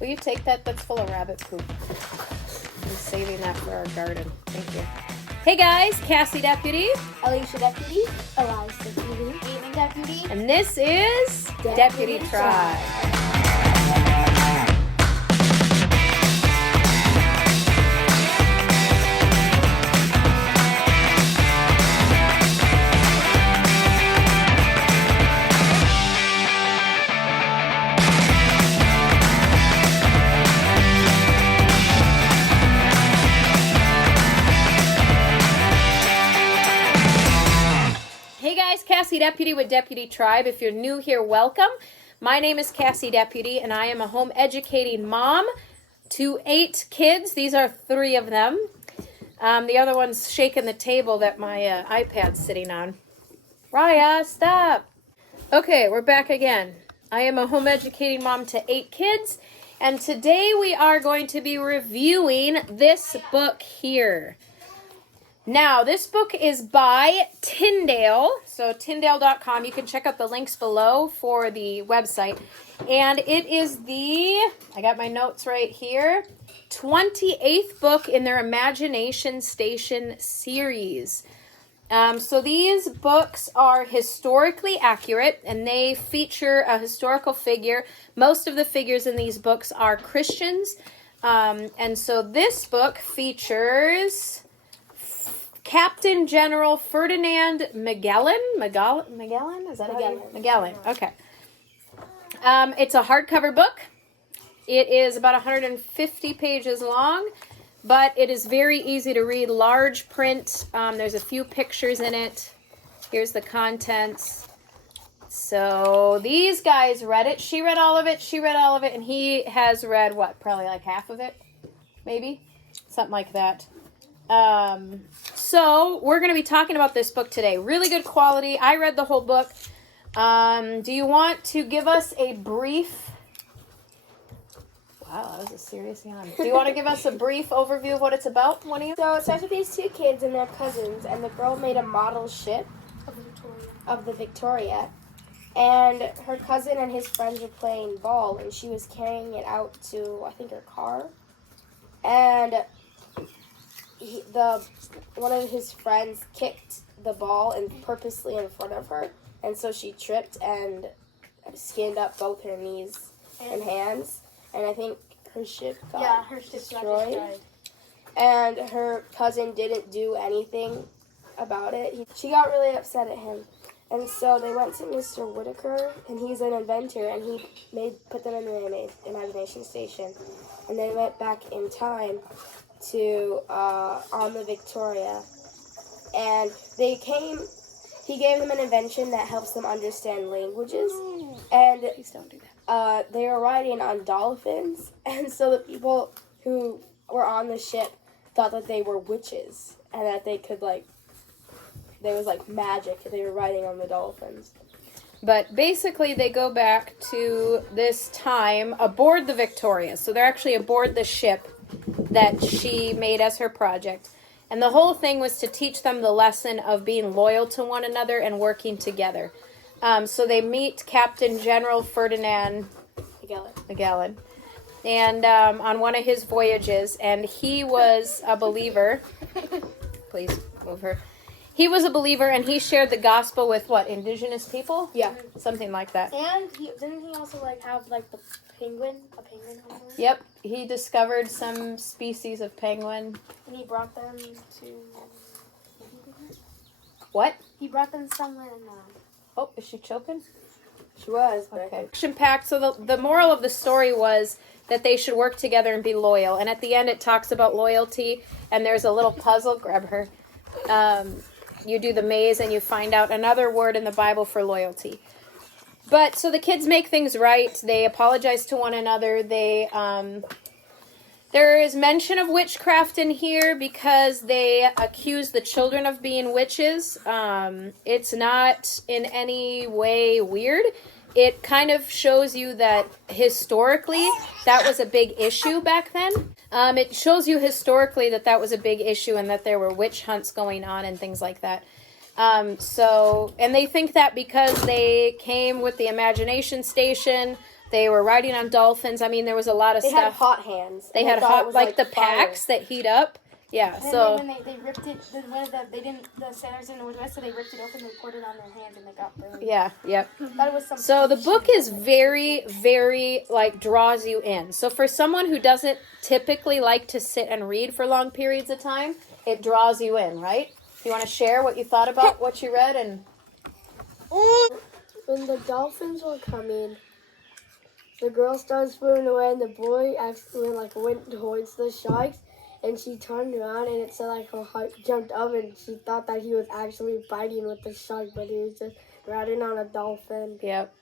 Will you take that? That's full of rabbit poop. I'm saving that for our garden. Thank you. Hey guys, Cassie Deputy. Alicia Deputy. Elias Deputy. Evening Deputy. And this is Deputy Tribe. Cassie Deputy with Deputy Tribe. If you're new here, welcome. My name is Cassie Deputy, and I am a home educating mom to 8 kids. These are 3 of them. The other one's shaking the table that my iPad's sitting on. Raya, stop. Okay, we're back again. I am a home educating mom to 8 kids, and today we are going to be reviewing this book here. Now, this book is by Tyndale, so Tyndale.com. You can check out the links below for the website. And it is I got my notes right here, 28th book in their Imagination Station series. So these books are historically accurate, and they feature a historical figure. Most of the figures in these books are Christians. And so this book features Captain General Ferdinand Magellan? Is that Magellan. Okay. It's a hardcover book. It is about 150 pages long, but it is very easy to read. Large print. There's a few pictures in it. Here's the contents. So these guys read it. She read all of it. She read all of it. And he has read, what, probably like half of it? Maybe? Something like that. So we're going to be talking about this book today. Really good quality. I read the whole book. Do you want to give us a brief... Wow, that was a serious yawn. Do you want to give us a brief overview of what it's about, one of you? So it starts with these 2 kids and their cousins, and the girl made a model ship of the Victoria. And her cousin and his friends were playing ball, and she was carrying it out to, I think, her car. And one of his friends kicked the ball and purposely in front of her, and so she tripped and skinned up both her knees and hands, and I think her ship got destroyed. And her cousin didn't do anything about it. She got really upset at him, and so they went to Mr. Whitaker, and he's an inventor, and he put them in the Imagination Station, and they went back in time to on the Victoria, and he gave them an invention that helps them understand languages, and please don't do that. They were riding on dolphins, and so the people who were on the ship thought that they were witches, and that they could there was magic. They were riding on the dolphins. But basically they go back to this time aboard the Victoria. So they're actually aboard the ship that she made as her project. And the whole thing was to teach them the lesson of being loyal to one another and working together. So they meet Captain General Ferdinand Magellan and on one of his voyages, and he was a believer. Please move her. He was a believer, and he shared the gospel with what, indigenous people? Yeah, something like that. And didn't he also have the penguin? A penguin on board? Yep, he discovered some species of penguin. And he brought them to... What? He brought them somewhere in Oh, is she choking? She was. Okay. Action-packed. So the moral of the story was that they should work together and be loyal. And at the end, it talks about loyalty, and there's a little puzzle. Grab her. You do the maze, and you find out another word in the Bible for loyalty. But so the kids make things right. They apologize to one another. There is mention of witchcraft in here because they accuse the children of being witches. It's not in any way weird. It kind of shows you that historically that was a big issue back then. It shows you historically that was a big issue and that there were witch hunts going on and things like that. And they think that because they came with the Imagination Station They were riding on dolphins. I mean, there was a lot of They stuff. had hot hands. They and I had thought hot, it was like the fire. packs that heat up. Yeah, And so then when they ripped it, the sailors didn't know what it was, so they ripped it open, they poured it on their hands, and they got burned. yeah, yep. That was some. So the book is very, very, like, draws you in. So for someone who doesn't typically like to sit and read for long periods of time, it draws you in, right? You want to share what you thought about what you read? And when the dolphins were coming, the girl started swimming away, and the boy actually went towards the sharks, and she turned around, and it said her heart jumped up, and she thought that he was actually fighting with the shark, but he was just riding on a dolphin. yep.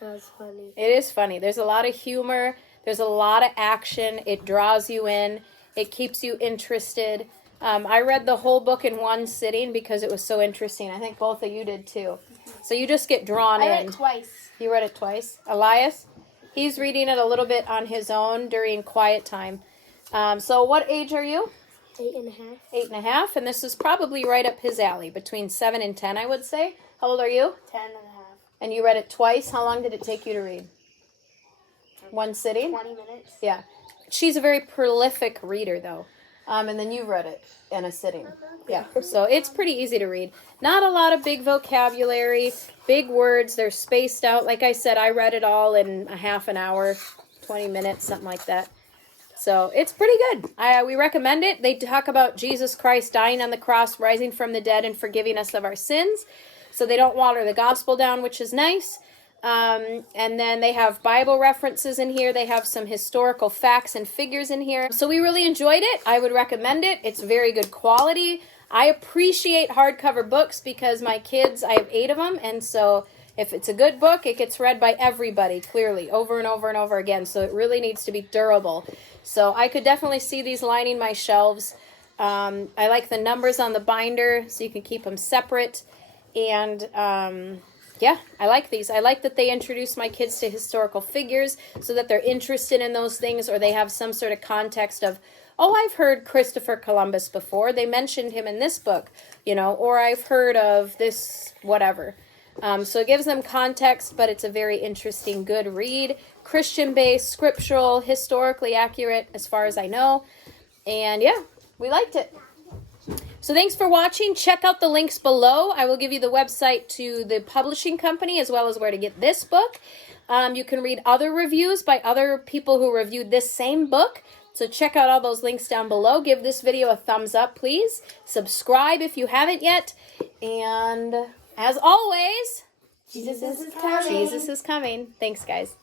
That was funny. It is funny. There's a lot of humor. There's a lot of action. It draws you in. It keeps you interested. I read the whole book in one sitting because it was so interesting. I think both of you did too. So you just get drawn I in. read it twice. You read it twice. Elias, he's reading it a little bit on his own during quiet time. So what age are you? 8.5. 8.5. And this is probably right up his alley, between 7 and 10, I would say. How old are you? 10 and a half. And you read it twice. How long did it take you to read? One sitting? 20 minutes. Yeah. She's a very prolific reader, though. And then you read it in a sitting. Yeah. So it's pretty easy to read. Not a lot of big vocabulary, big words. They're spaced out. Like I said, I read it all in a half an hour, 20 minutes, something like that. So it's pretty good. We recommend it. They talk about Jesus Christ dying on the cross, rising from the dead, and forgiving us of our sins. So they don't water the gospel down, which is nice. And then they have Bible references in here. They have some historical facts and figures in here. So we really enjoyed it. I would recommend it. It's very good quality. I appreciate hardcover books because my kids, I have 8 of them. And so if it's a good book, it gets read by everybody, clearly, over and over and over again. So it really needs to be durable. So I could definitely see these lining my shelves. I like the numbers on the binder so you can keep them separate. And yeah, I like these. I like that they introduce my kids to historical figures so that they're interested in those things, or they have some sort of context of, oh, I've heard Christopher Columbus before. They mentioned him in this book, or I've heard of this whatever. So it gives them context, but it's a very interesting, good read. Christian-based, scriptural, historically accurate as far as I know. And yeah, we liked it. So thanks for watching. Check out the links below. I will give you the website to the publishing company as well as where to get this book. You can read other reviews by other people who reviewed this same book. So check out all those links down below. Give this video a thumbs up, please. Subscribe if you haven't yet. And as always, Jesus is coming. Jesus is coming. Thanks, guys.